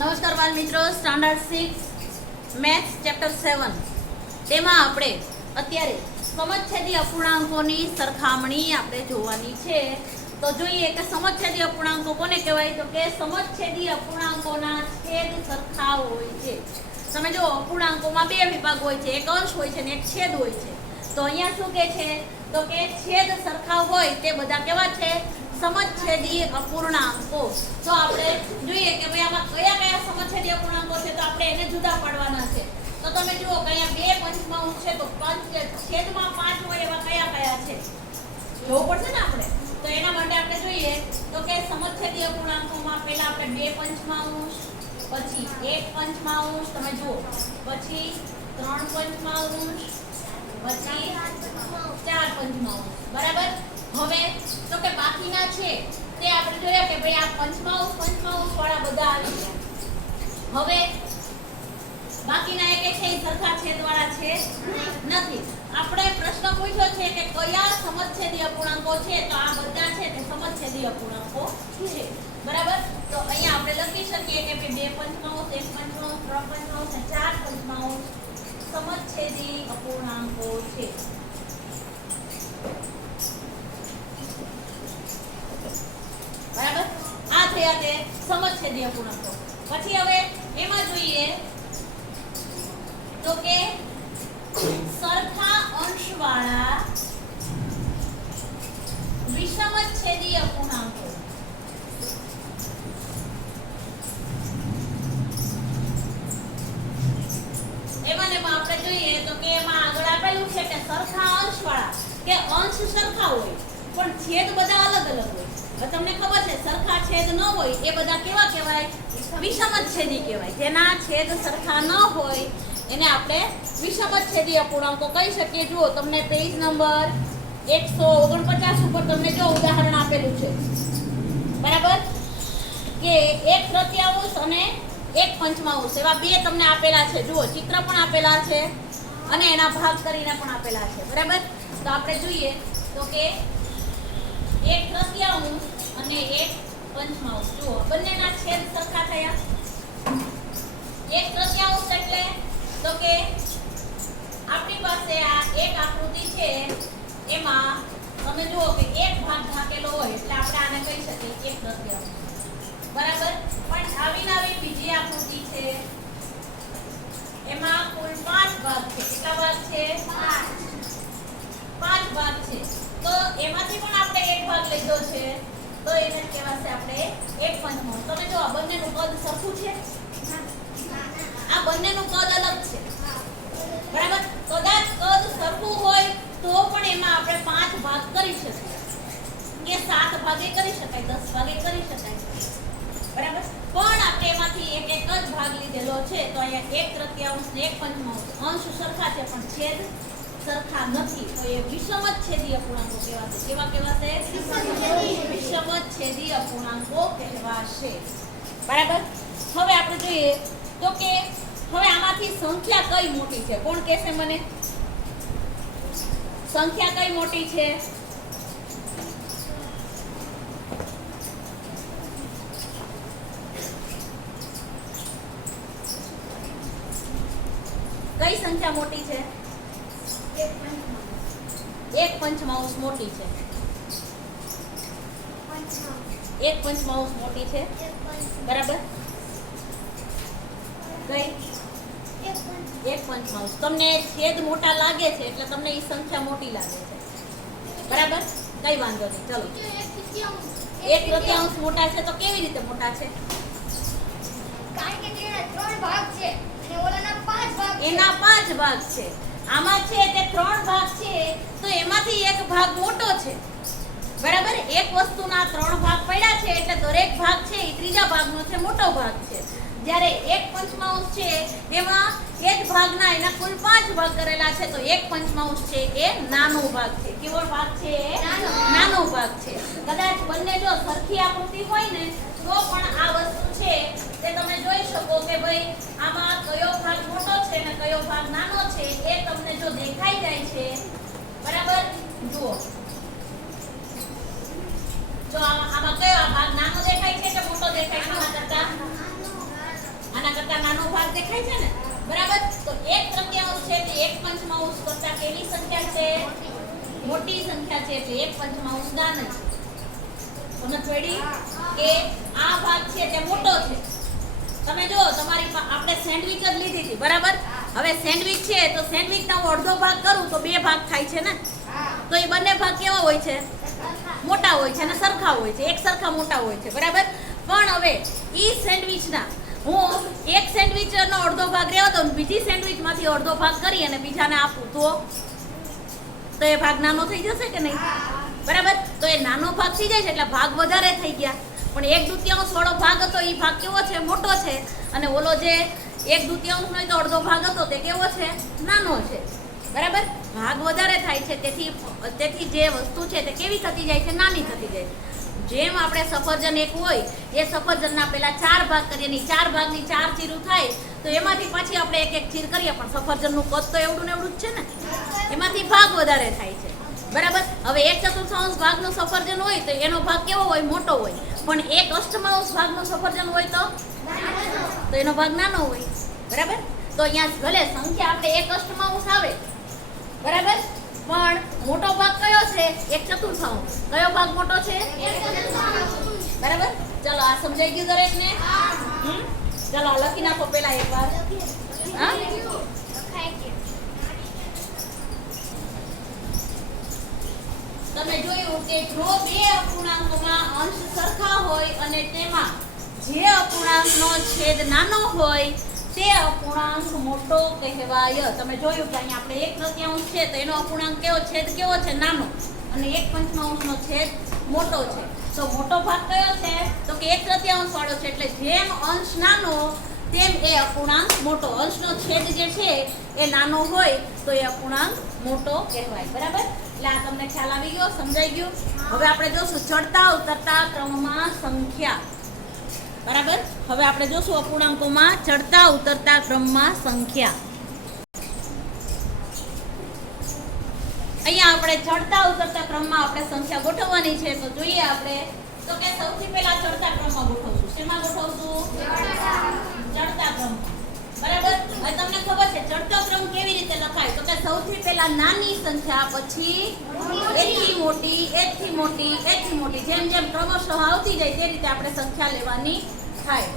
નમસ્કાર બાળ મિત્રો, સ્ટાન્ડર્ડ 6 મેથ્સ ચેપ્ટર 7 તેમાં આપણે અત્યારે સમછેદી અપૂર્ણાંકોની સરખામણી આપણે જોવાની છે। તો જોઈએ કે સમછેદી અપૂર્ણાંકો કોને કહેવાય, તો કે સમછેદી અપૂર્ણાંકોના છેદ સરખા હોય છે। તમે જો અપૂર્ણાંકોમાં બે વિભાગ હોય છે, એક અંશ હોય છે અને એક છેદ હોય છે। તો અહીંયા શું કહે છે, તો કે છેદ સરખા હોય તે બધા કેવા છે, સમછેદી અપૂર્ણાંકો। તો આપણે જોઈએ કે ભાઈ આમાં કયા કયા સમછેદી અપૂર્ણાંકો છે, તો આપણે એને જુદા પાડવાના છે। તો તમે જુઓ કે અહીંયા બે પંચમાંશ છે, તો છેદમાં 5 હોય એવા કયા કયા છે જોવું પડશે ને આપણે। તો એના માટે આપણે જોઈએ તો કે સમછેદી અપૂર્ણાંકોમાં પહેલા આપણે બે પંચમાંશ, પછી એક પંચમાંશ, તમે જુઓ પછી ત્રણ પંચમાંશ, પછી ચાર પંચમાંશ, બરાબર। હવે તો કે બાકીના છે તે આપણે જોયા કે ભાઈ આ પંચમાંશ વાળા બધા આવી ગયા। હવે બાકીના એક છે એ સરખા છેદ વાળા છે નથી। આપણે પ્રશ્ન પૂછ્યો છે કે કયા સમછેદી અપૂર્ણાંકો છે, તો આ બધા છે તે સમછેદી અપૂર્ણાંકો છે, બરાબર। તો અહીંયા આપણે લખી શકીએ કે બે પંચમાંશ, એક પંચમાંશ, ત્રણ પંચમાંશ અને ચાર પંચમાંશ સમછેદી અપૂર્ણાંકો છે। બરાબર, આ થયા તે સમછેદી અપૂર્ણાંકો। પછી હવે એમાં જોઈએ તો કે સરખા અંશવાળા વિષમછેદી અપૂર્ણાંકો। એમાં આપણે જોઈએ તો કે એમાં આગળ આપેલું છે કે સરખા અંશવાળા, કે અંશ સરખા હોય પણ છેદ બધા અલગ અલગ હોય। તમને ખબર છે સરખા છેદ ન હોય એ બધા કેવા કહેવાય, વિષમછેદી કહેવાય। જેના છેદ સરખા ન હોય એને આપણે વિષમછેદી અપૂર્ણાંકો કહી શકીએ। જુઓ તમને પેજ નંબર 149 ઉપર તમને જો ઉદાહરણ આપેલું છે, બરાબર, કે 1/3 અને 1/5 એવા બે તમને આપેલા છે। જુઓ ચિત્ર પણ આપેલા છે અને એના ભાગ કરીને પણ આપેલા છે, બરાબર। તો આપણે જોઈએ તો કે 1/3 અને 1/5, જુઓ બંનેના છેદ સરખા થયા। 1/3 એટલે તો કે આપણી પાસે આ એક આકૃતિ છે, એમાં તમે જુઓ કે એક ભાગ ઢાકેલો હોય એટલે આપણે આને કહી શકીએ 1/3, બરાબર। પણ આવી બીજી આકૃતિ છે, એમાં કુલ 5 ભાગ છે। કેટલા ભાગ છે? 5 ભાગ છે। તો એમાંથી પણ આપણે એક ભાગ લીધો છે, તો એને કહેવાશે આપણે 1/5। તમે જો આ બંનેનું કદ સરખું છે, આ બંનેનું કદ અલગ છે, બરાબર। કદાચ કદ સરખું હોય તો પણ એમાં આપણે 5 ભાગ કરી શકીએ, કે 7 ભાગે કરી શકાય, 10 ભાગે કરી શકાય, બરાબર। પણ આપણે એમાંથી એક જ ભાગ લીધેલો છે, તો અહીંયા 1/3 ને 1/5 અંશ સરખા છે પણ છેદ સરખા નથી, તો એ વિષમછેદી અપૂર્ણાંકો કહેવાશે। કેવા કહેવાશે? વિષમછેદી અપૂર્ણાંકો કહેવાશે, બરાબર। હવે આપણે જોઈએ તો કે હવે આમાંથી સંખ્યા કઈ મોટી છે, કોણ કહેશે મને? સંખ્યા કઈ મોટી છે? કઈ સંખ્યા મોટી છે? 1/5 મોટી છે। 1/5 મોટી છે, બરાબર। કઈ? 1/5। તમને છેદ મોટા લાગે છે એટલે તમને એ સંખ્યા મોટી લાગે છે, બરાબર। કઈ વાંધો નહીં, ચલો 1/3 મોટા છે, તો કેવી રીતે મોટા છે? કારણ કે તેના 3 ભાગ છે અને ઓલાના 5 ભાગ છે। એના 5 ભાગ છે, આમાં છે તે 3 ભાગ છે, તો એમાંથી એક ભાગ મોટો છે, બરાબર। એક વસ્તુના 3 ભાગ પડ્યા છે એટલે દરેક ભાગ છે એ ત્રીજા ભાગનો છે, મોટો ભાગ છે। જ્યારે 1/5 છે એમાં એક ભાગના એના કુલ 5 ભાગ કરેલા છે, તો 1/5 છે એ નાનો ભાગ છે। કેવો ભાગ છે? નાનો ભાગ છે। કદાચ બંને જો સરખી આકૃતિ હોય ને તો પણ આ વસ્તુ છે તે તમે જોઈ શકો કે ભાઈ આમાં કયો ભાગ મોટો છે અને કયો ભાગ નાનો છે એ તમને જો દેખાઈ જાય છે, બરાબર। જુઓ જો આમાં કયો ભાગ નાનો દેખાય છે કે મોટો દેખાય છે? આમાં કરતા દેખાય છે ને બરાબર. તો 1/3 છે તે 1/5 કરતા કેવી સંખ્યા છે? મોટી સંખ્યા છે એટલે 1/5 નાની છે. સમજ પડી કે આ ભાગ છે તે મોટો છે. તમે જો તમારી આપણે સેન્ડવિચ જ લીધી હતી બરાબર. હવે સેન્ડવિચ છે તો સેન્ડવિચનો અડધો ભાગ કરું તો 2 ભાગ થાય છે ને. તો એ બંને ભાગ કેવા હોય છે? મોટા હોય છે અને સરખા હોય છે, એક સરખા મોટા હોય છે બરાબર. પણ હવે ઈ સેન્ડવિચના હું એક સેન્ડવિચનો અડધો ભાગ રહેવા દઉં, બીજી સેન્ડવિચમાંથી અડધો ભાગ કરી અને બીજાને આપું તો એ ભાગ નાનો થઈ જશે કે નહીં? બરાબર. તો એ નાનો ભાગ થઈ જાય છે એટલે ભાગ વધારે થઈ ગયા. પણ 1/2 વાળો ભાગ હતો એ ભાગ કેવો છે? મોટો છે. અને ઓલો જે 1/2 નો તો અડધો ભાગ હતો તે કેવો છે? નાનો છે. બરાબર. ભાગ વધારે થાય છે તેથી જે વસ્તુ છે તે કેવી થતી જાય છે? નાની થતી જાય છે. જેમ આપણે સફરજન એક હોય એ સફરજનના પહેલા 4 ભાગ કરીએ ને 4 ભાગની 4 ચીરું થાય તો એમાંથી પાછી આપણે એક ચીર કરીએ પણ સફરજનનું કદ તો એવડું ને એવડું જ છે ને. એમાંથી ભાગ વધારે થાય છે બરાબર. હવે 1/4 ભાગનો સફરજન હોય તો એનો ભાગ કેવો હોય? મોટો હોય. પણ 1/8 ભાગનો સફરજન હોય તો એનો ભાગ નાનો હોય બરાબર. તો અહીંયા ભલે સંખ્યા આપણે 1/8 આવે બરાબર, પણ મોટો ભાગ કયો છે? 1/4. કયો ભાગ મોટો છે? બરાબર. ચલો આ સમજાઈ ગયું દરેકને? ચલો લખી નાખો પેલા એકવાર. હા, તમે જોયું કે જો 2 અપૂર્ણાંકોમાં અંશ સરખા હોય અને તેમાં જે અપૂર્ણાંકનો છેદ નાનો હોય તે અપૂર્ણાંક મોટો કહેવાય. તમે જોયું કે અહીંયા આપણે 1/3 છે તો એનો અપૂર્ણાંક છેદ કેવો છે? નાનો. અને 1/5 નો છેદ મોટો છે. તો મોટો ભાગ કયો છે? તો કે 1/3 વાળો છે. એટલે જેમ અંશ નાનો તેમ એ અપૂર્ણાંક મોટો. અંશનો છેદ જે છે એ નાનો હોય તો એ અપૂર્ણાંક મોટો કહેવાય બરાબર. એટલે આ તમને ખ્યાલ આવી ગયો? સમજાઈ ગયું? હવે આપણે જોશું ચડતા ઉતરતા ક્રમમાં સંખ્યા બરાબર. હવે આપણે જોશું અપૂર્ણાંકોમાં ચડતા ઉતરતા ક્રમમાં સંખ્યા. અહીંયા આપણે ચડતા ઉતરતા ક્રમમાં આપણે સંખ્યા ગોઠવવાની છે. તો જોઈએ આપણે તો કે સૌથી પહેલા ચડતા ક્રમમાં ગોઠવશું. શેમાં ગોઠવશું? ચડતા ક્રમમાં બરાબર. હવે તમને ખબર છે ચડતો ક્રમ કેવી રીતે લખાય? તો કે સૌથી પહેલા નાની સંખ્યા, પછી એથી મોટી, એથી મોટી, એથી મોટી, જેમ જેમ ક્રમશઃ આવતી જાય તે રીતે આપણે સંખ્યા લેવાની થાય.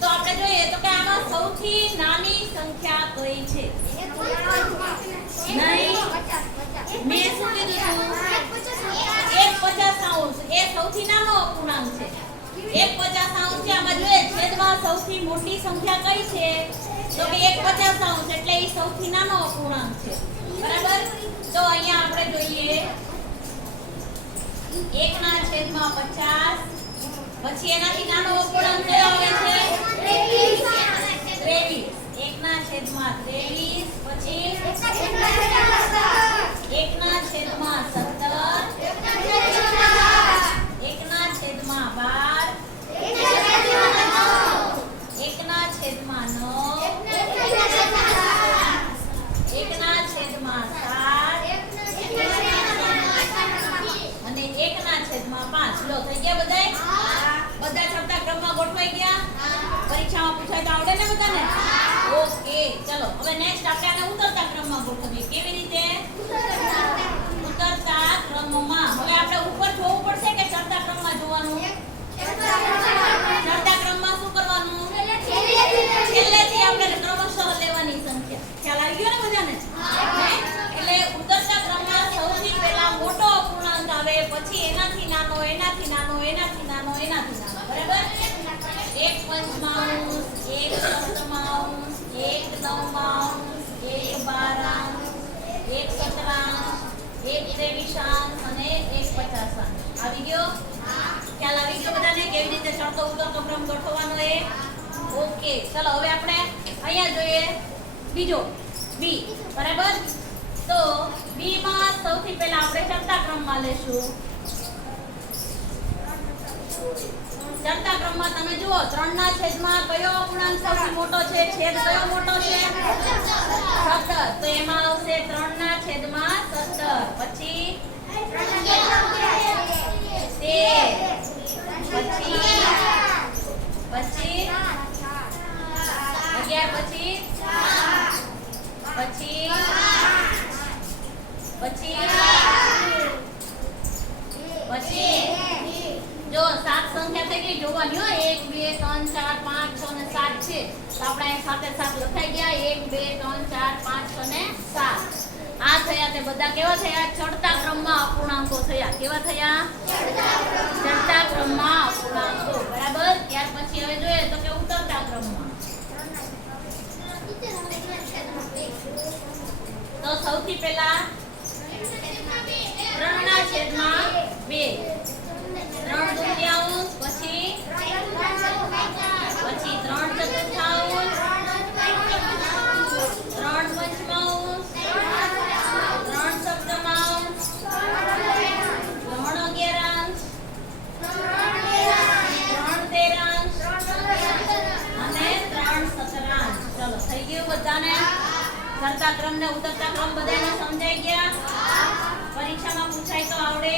તો આપણે જોઈએ તો કે આમાં સૌથી નાની સંખ્યા કઈ છે? નહીં, મેં શું કીધું? 1/50. એ સૌથી નાનો અપૂર્ણાંક છે. 1/50 છે. આમાં જોઈએ છેદમાં સૌથી મોટી સંખ્યા કઈ છે? તો કે 1/50 એટલે એ સૌથી નાનો અપૂર્ણાંક છે બરાબર. તો અહીંયા આપણે જોઈએ 1/50. પછી એનાથી નાનો અપૂર્ણાંક કયો આવે છે? 23. 1/23. પછી 1/5. લો થઈ ગયા બધાય? બધા ચડતા ક્રમમાં ગોઠવાઈ ગયા? પરીક્ષામાં પૂછાય તો આવડે ને બધાને? ઓકે. ચલો હવે નેક્સ્ટ આપણે આને ઉતરતા ક્રમમાં ગોઠવીએ. કેવી રીતે? ઉતરતા ક્રમમાં. હવે આપણે ઉપર જોવું પડશે કે ચડતા ક્રમમાં જોવાનું? ચડતા ક્રમમાં શું કરવાનું? છેલ્લેથી આપણે ક્રમશઃ લેવાની સંખ્યા. ખ્યાલ આવી ગયો ને બધાને? એટલે ઉતરતા ક્રમમાં સૌથી પહેલા મોટો અપૂર્ણાંક આવે, પછી એનાથી નાનો, એનાથી નાનો, એનાથી નાનો, એનાથી નાનો બરાબર. 1/5, 1/7, 1/9, 1/12, 1/17 અને 1/50. આવી ગયો? ખ્યાલ આવી ગયો બધાને કેવી રીતે ચડતો ઉતરતો ક્રમ ગોઠવવાનો એ? ઓકે. ચલો હવે આપણે અહીંયા જોઈએ બીજો બી બરાબર. તો બી માં સૌથી પહેલા આપણે ચડતા ક્રમમાં લેશું. ચડતા ક્રમમાં તમે જુઓ 3/છેદમાં કયો અપૂર્ણાંક સૌથી મોટો છે? છેદ કયો મોટો છે? 17. તો એમાં આવશે 3/17. પછી 13. પછી જોવાની હો 1 2 3 4 5 6 ને 7 છે તો આપણે અહીં સાથે સાથ લખાઈ ગયા 1 2 3 4 5 6 ને 7 આ થયા તે બધા કેવા થયા ચડતા ક્રમમાં અપૂર્ણાંકો થયા કેવા થયા ચડતા ક્રમમાં અપૂર્ણાંકો બરાબર ત્યાર પછી હવે જોઈએ તો કે ઉતરતા ક્રમમાં તો સૌથી પહેલા 3 ના છેદમાં 2 3 દુત્યાંશ પછી 3 ચતુર્થાંશ 3 પંચમાંશ 3 સપ્તમાંશ 3 અગિયારાંશ 3 તેરાંશ અને 3 સતરાંશ ચલો થઈ ગયું બધાને ચડતા ક્રમ ને ઉતરતા ક્રમ બધાને સમજાઈ ગયા પરીક્ષામાં પૂછાય તો આવડે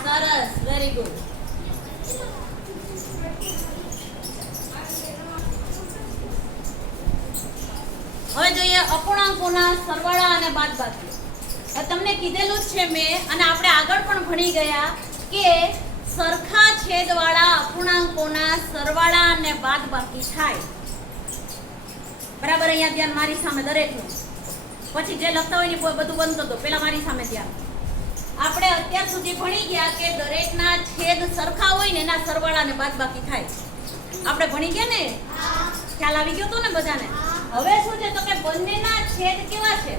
સરસ વેરી ગુડ હવે જોઈએ અપૂર્ણાંકોના સરવાળા અને બાદબાકી તમને કીધેલું જ છે મેં અને આપણે આગળ પણ ભણી ગયા કે સરખા છેદવાળા અપૂર્ણાંકોના સરવાળા અને બાદબાકી થાય બરાબર અહીંયા ધ્યાન મારી સામે દરેકનું પછી જે લખતા હોય ને બધું બંધ કરી દો પહેલા મારી સામે ધ્યાન આપણે અત્યાર સુધી ભણી ગયા કે દરેકના છેદ સરખા હોય ને એના સરવાળા અને બાદબાકી થાય આપણે ભણી ગયા ને ખ્યાલ આવી ગયો તો ને બધાને હવે શું છે તો કે બંનેના છેદ કેવા છે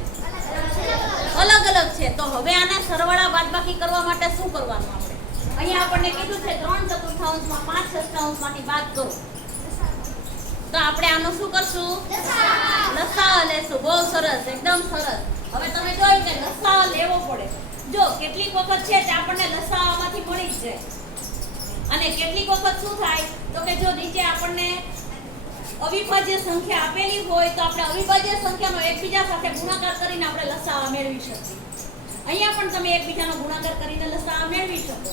અલગ અલગ છે તો હવે આના સરવાળા બાદબાકી કરવા માટે શું કરવાનું આપણે અહીંયા આપણને કીધું છે 3 ચતુર્થાંશમાં 5 ષષ્ઠાંશમાંથી બાદ કરો તો આપણે આનું શું કરશું લસાઅ લેશું બહુ સરસ એકદમ સરસ હવે તમે જોયું કે લસાઅ લેવો પડે જો કેટલીક વખત છે તે આપણને લસાઅમાંથી મળી જ જાય અને કેટલીક વખત શું થાય તો કે જો નીચે આપણને અવિભાજ્ય સંખ્યા આપેલી હોય તો આપણે અવિભાજ્ય સંખ્યાનો એકબીજા સાથે ગુણાકાર કરીને આપણે લસાઅ મેળવી શકીએ અહીંયા પણ તમે એકબીજાનો ગુણાકાર કરીને લસાઅ મેળવી શકો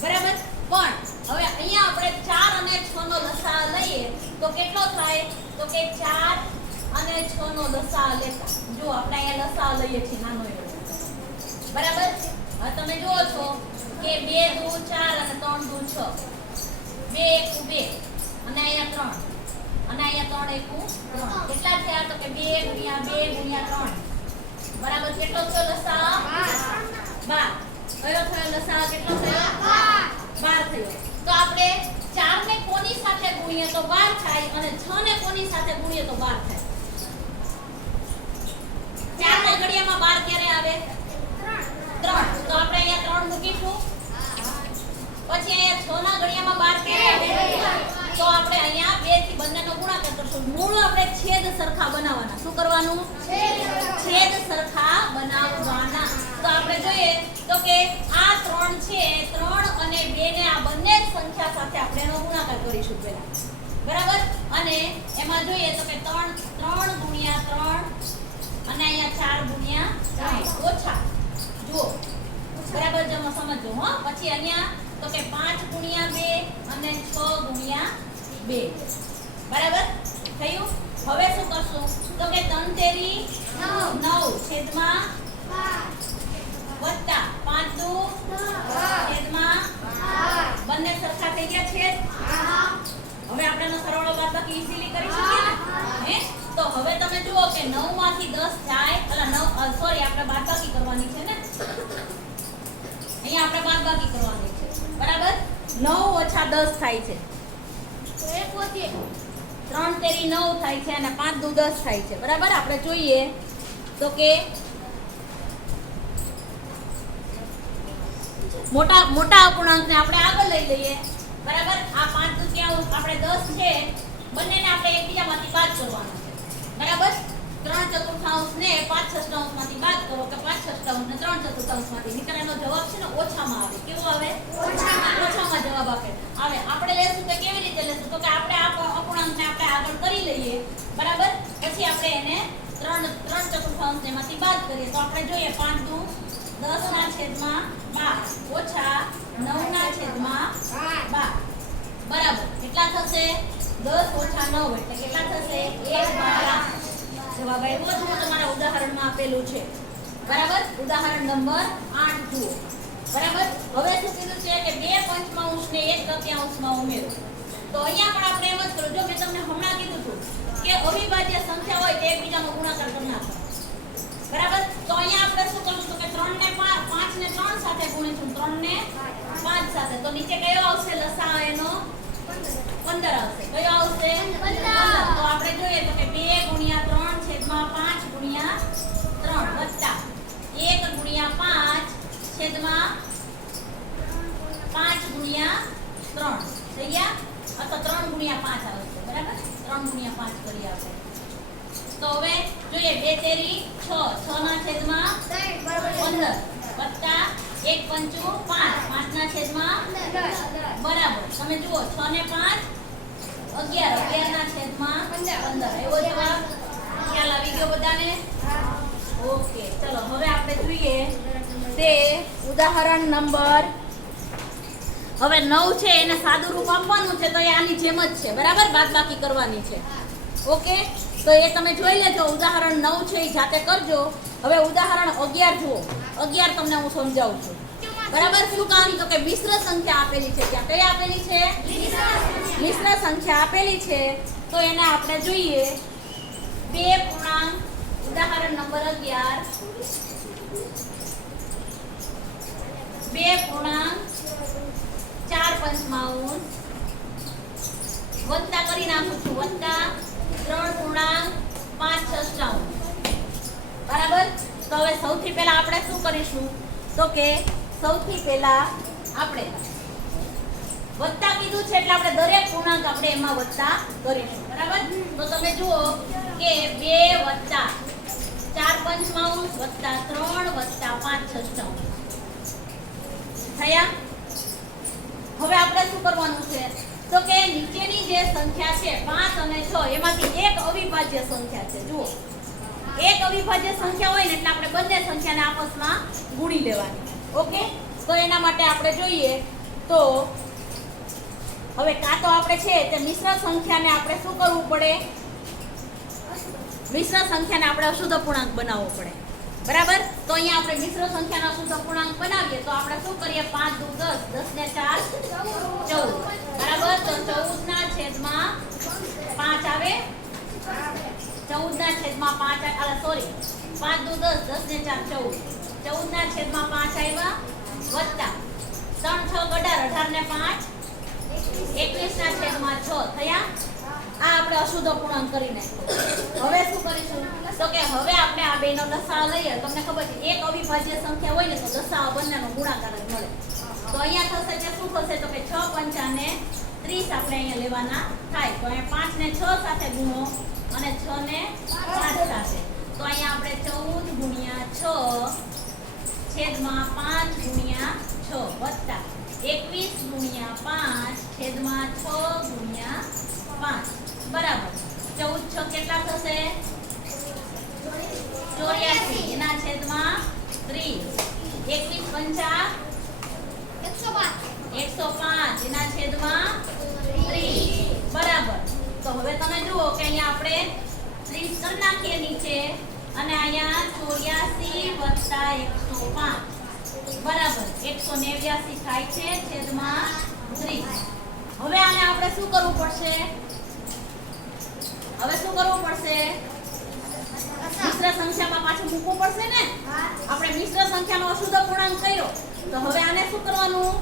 બરાબર પણ હવે અહીંયા આપણે 4 અને 6 નો લસાઅ લઈએ તો કેટલો થાય તો કે 4 અને 6 નો લસાઅ લેતા જો આપણે અહીંયા લસાઅ લઈએ છીએ નાનો એવો બરાબર હવે તમે જુઓ છો કે 2 દુ 4 અને 3 દુ 6 2 એકુ 2 અને અહીંયા 3 અને અહીંયા 3 એકુ 3 કેટલા થયા તો કે 2 ગુણ્યા 2 ગુણ્યા 3 બરાબર કેટલો થયો લસાઅ 12 કયો થયો લસાઅ કેટલો થયો 12 થયો તો આપણે 4 ને કોની સાથે ગુણીએ તો 12 થાય અને 6 ને કોની સાથે ગુણીએ તો 12 થાય 4 ના ઘડિયામાં 12 ક્યારે આવે 3 તો આપણે અહીંયા 3 મૂકીશું પછી અહીંયા 6 ના ઘડિયામાં 12 ક્યારે આવે તો આપણે અહીંયા 2 થી બંનેનો ગુણાકાર કરશું મૂળ આપણે છેદ સરખા બનાવવાના શું કરવાનું છેદ સરખા બનાવવાના તો આપણે જોઈએ તો કે આ 3 છે 3 અને 2 ને આ બંને સંખ્યા સાથે આપણે એનો ગુણાકાર કરીશું પહેલા બરાબર અને એમાં જોઈએ તો કે 3 ગુણ્યા 3 અને અહીંયા 4 ગુણ્યા 3 ઓછા જુઓ બરાબર જમો સમજો હો પછી અહીંયા તો કે 5 ગુણ્યા 2 અને 6 ગુણ્યા 2 બરાબર થયું હવે શું કરશું તો કે 3 તેરી 9 છેદમાં 5 5 દુ છેદમાં બંને સરખા થઈ ગયા છેદ હવે આપણે એનો સરવાળો બાદબાકી ઈઝીલી કરી શકીએ ને હે તો હવે તમે જુઓ કે 9 માંથી 10 જાય એટલે 9 સોરી આપણે બાદબાકી કરવાની છે ને અહીંયા આપણે બાદબાકી કરવાની છે બરાબર 9 ઓછા 10 થાય છે 3 તેરી 9 થાય છે અને 5 દુ 10 થાય છે બરાબર આપણે જોઈએ તો કે મોટા અપૂર્ણાંકને આપણે આગળ લઈ લઈએ બરાબર આ 5 દુત્યાંશ આપણે 10 છે બંનેને આપણે એકબીજામાંથી બાદ કરવાના છે બરાબર 3 ચતુર્થાંશ ને 5 ષષ્ઠાંશમાંથી બાદ કરો કે 5 ષષ્ઠાંશ ને 3 ચતુર્થાંશમાંથી નીકળેનો જવાબ છે ને ઓછામાં આવે કેવો આવે ઓછામાં જવાબ આવે આપણે લેશું તો કેવી રીતે લેશું તો કે આપણે આ અપૂર્ણાંકને આપણે આગળ કરી લઈએ બરાબર પછી આપણે એને 3 ચતુર્થાંશ એમાંથી બાદ કરીએ તો આપણે જોઈએ 5 દુ 10 ના છેદમાં 12 ઓછા 9 ના છેદમાં 12 બરાબર કેટલા થશે 10 ઓછા 9 એટલે કેટલા થશે 1/8 જવાબ આવ્યો જ તમારા ઉદાહરણમાં આપેલું છે બરાબર ઉદાહરણ નંબર 8 જુઓ બરાબર. હવે શું કીધું છે કે 2 પંચમાંશ ને 1 તૃતીયાંશમાં ઉમેરો. તો અહીંયા પણ આપણે એમ જ કરો. જો મેં તમને હમણાં કીધું હતું કે અવિભાજ્ય સંખ્યા હોય તો એકબીજાનો ગુણાકાર કરી નાખો. બરાબર. તો અહીંયા આપણે શું કરશું તો કે 3 ને 5 ને 3 સાથે ગુણીશું. 3 ને 5 સાથે. તો નીચે કયો આવશે લસા એનો? 15 આવશે. કયો આવશે? 15. તો આપણે જોઈએ તો કે 2 ગુણ્યા 3 છેદમાં 5 ગુણ્યા 3 વત્તા 1 ગુણ્યા 5 છેદમાં 5 ગુણ્યા 3 થઈ ગયા. અથવા 3 ગુણ્યા 5 આવશે. બરાબર. 3 ગુણ્યા 5 કરીએ આપણે. તો હવે જોઈએ 2 તેરી 6 6 ના છેદમાં 15 વત્તા 1 પંચું 5 5 ના છેદમાં બરાબર. તમે જુઓ 6 ને 5 11 11 ના છેદમાં 15. એવો જવાબ ખ્યાલ આવી ગયો બધાને? ઓકે. ચલો હવે આપણે જોઈએ તે ઉદાહરણ નંબર હવે 9 છે. એને સાદું રૂપ આપવાનું છે તો એ આની જેમ જ છે. બરાબર. બાદબાકી કરવાની છે. ઓકે. તો એ તમે જોઈ લેજો. ઉદાહરણ 9 છે એ જાતે કરજો. હવે ઉદાહરણ 11 જુઓ. 11 તમને હું સમજાવું છું. બરાબર. શું કામ તો કે મિશ્ર સંખ્યા આપેલી છે. ત્યાં કઈ આપેલી છે? મિશ્ર સંખ્યા આપેલી છે. તો એને આપણે જોઈએ 2 પૂર્ણાંક ઉદાહરણ નંબર 11 2 પૂર્ણાંક 4 પંચમાંશ વત્તા કરી નાખું છું વત્તા 3 પૂર્ણાંક 5 ષષ્ટાંશ. બરાબર. તો હવે સૌથી પહેલા આપણે શું કરીશું તો કે સૌથી પહેલા આપણે વત્તા કીધું છે એટલે આપણે દરેક પૂર્ણાંક આપણે એમાં વત્તા કરીશું. બરાબર. તો તમે જુઓ કે 2 વત્તા 4 પંચમાંશ વત્તા 3 વત્તા 5 ષષ્ટાંશ થયા. હવે આપણે શું કરવાનું છે તો કે નીચેની જે સંખ્યા છે 5 અને 6 એમાંથી એક અવિભાજ્ય સંખ્યા છે. જુઓ એક અવિભાજ્ય સંખ્યા હોય ને એટલે આપણે બંને સંખ્યાને આપસમાં ગુણી લેવાની. ઓકે. તો એના માટે આપણે જોઈએ તો હવે કાં તો આપણે છે તે મિશ્ર સંખ્યાને આપણે શું કરવું પડે? મિશ્ર સંખ્યાને આપણે અશુદ્ધ પૂર્ણાંક બનાવવો પડે. બરાબર. તો અહીંયા આપણે મિશ્ર સંખ્યાનો અશુદ્ધ પૂર્ણાંક બનાવીએ તો આપણે શું કરીએ? 5 દુ 10 10 ને 4 14. બરાબર. તો 14 ના છેદમાં 5 આવે. 14 ના છેદમાં 5 સોરી 5 દુ 10 10 ને 4 14. 14 ના છેદમાં 5 આવ્યા વત્તા 3 6 18 18 ને 5 21 ના છેદમાં 6 થયા. આ આપણે અશુદ્ધ પૂર્ણાંક કરી નાખ્યો. હવે શું કરીશું તો કે હવે આપણે આ બેનો લસાઅ લઈએ. તમને ખબર છે એક અવિભાજ્ય સંખ્યા હોય ને તો લસાઅ બંનેનો ગુણાકાર જ મળે. તો અહીંયા થશે કે શું થશે તો કે 6 પંચા ને 30 આપણે અહીંયા લેવાના થાય. તો અહીંયા 5 ને 6 સાથે ગુણો અને 6 ને 5 સાથે. તો અહીંયા આપણે 14 ગુણ્યા 6 છેદમાં 5 ગુણ્યા 6 વત્તા 21 ગુણ્યા 5 છેદમાં 6 ગુણ્યા 5 બરાબર. 14 6 કેટલા થશે? 84 એના છેદમાં 30. 21 પંચા 105 એના છેદમાં 30 બરાબર. તો હવે તમે જુઓ કે અહીંયા આપણે 30 કરી નાખીએ નીચે અને અહીંયા 84 વત્તા 105 બરાબર 189 થાય છે છેદમાં 30. હવે આને આપણે શું કરવું પડશે? હવે શું કરવું પડશે? મિશ્ર સંખ્યામાં પાછું મૂકવું પડશે ને? આપણે મિશ્ર સંખ્યાનો અશુદ્ધ પૂર્ણાંક કર્યો તો હવે આને શું કરવાનું?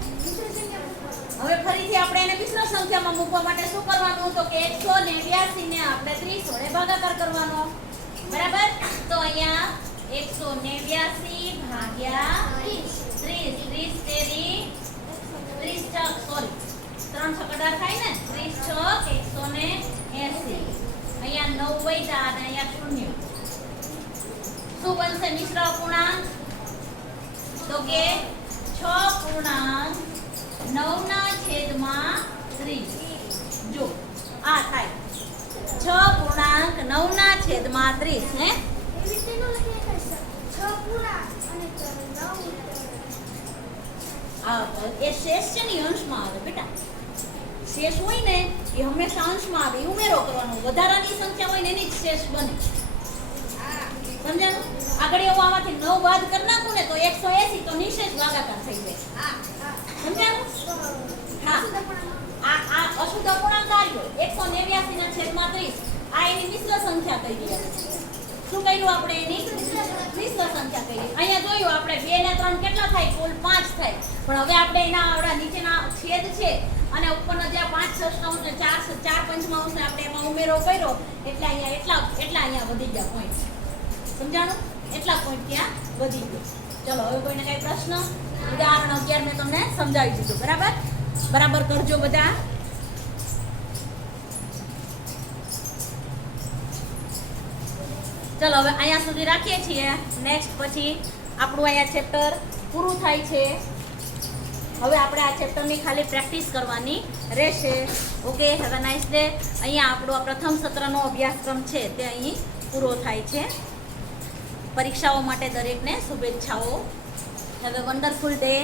હવે ફરીથી આપણે એને મિશ્ર સંખ્યામાં મૂકવા માટે શું કરવાનું તો કે 189 ને આપણે 30 વડે ભાગાકાર કરવાનો. બરાબર. તો અહીંયા 189 ભાગ્યા 30 30 તેરી 30 છક સોરી 3 છક 18 થાય ને 30 છક 180. અહીંયા 9 વૈધા અને અહીંયા શૂન્ય. શું બનશે મિશ્ર અપૂર્ણાંક તો કે 6 પૂર્ણાંક 9 ના છેદમાં 30. જો આ થાય 6 પૂર્ણાંક 9 ના છેદમાં 30 હે એ શેષ છે ને અંશમાં આવે બેટા. શેષ હોય ને એ હંમેશા અંશમાં આવે. ઉમેરો કરવાનો. વધારાની સંખ્યા હોય ને એની જ શેષ બને. સમજાણું? આગળ એવું આમાંથી 9 બાદ કરી નાખું ને તો 180 તો નિશેષ ભાગાકાર થઈ જાય. શું કર્યું આપણે એની મિશ્ર સંખ્યા કરી. અહીંયા જોયું આપણે 2 ને 3 કેટલા થાય? કુલ 5 થાય. પણ હવે આપણે એના આવડા નીચેના છેદ છે અને ઉપરના જે 5 ષષ્ઠાંશ ને 4 પંચમાંશ ને આપણે એમાં ઉમેરો કર્યો એટલે અહીંયા એટલા અહીંયા વધી ગયા પોઈન્ટ. સમજાણું? એટલા પોઈન્ટ ત્યાં વધી ગયો. ચલો હવે કોઈને કઈ પ્રશ્ન? ઉદાહરણ 11 મેં તમને સમજાવી દીધું. બરાબર કરજો બધા. ચલો હવે અહીંયા સુધી રાખીએ છીએ. નેક્સ્ટ પછી આપણું અહીંયા ચેપ્ટર પૂરું થાય છે. હવે આપણે આ ચેપ્ટરની ખાલી પ્રેક્ટિસ કરવાની રહેશે. Okay, have a nice day. અહીંયા આપણો આ પ્રથમ સત્રનો અભ્યાસક્રમ છે તે અહીં પૂરો થાય છે. પરીક્ષાઓ માટે દરેકને શુભેચ્છાઓ. Have a wonderful day.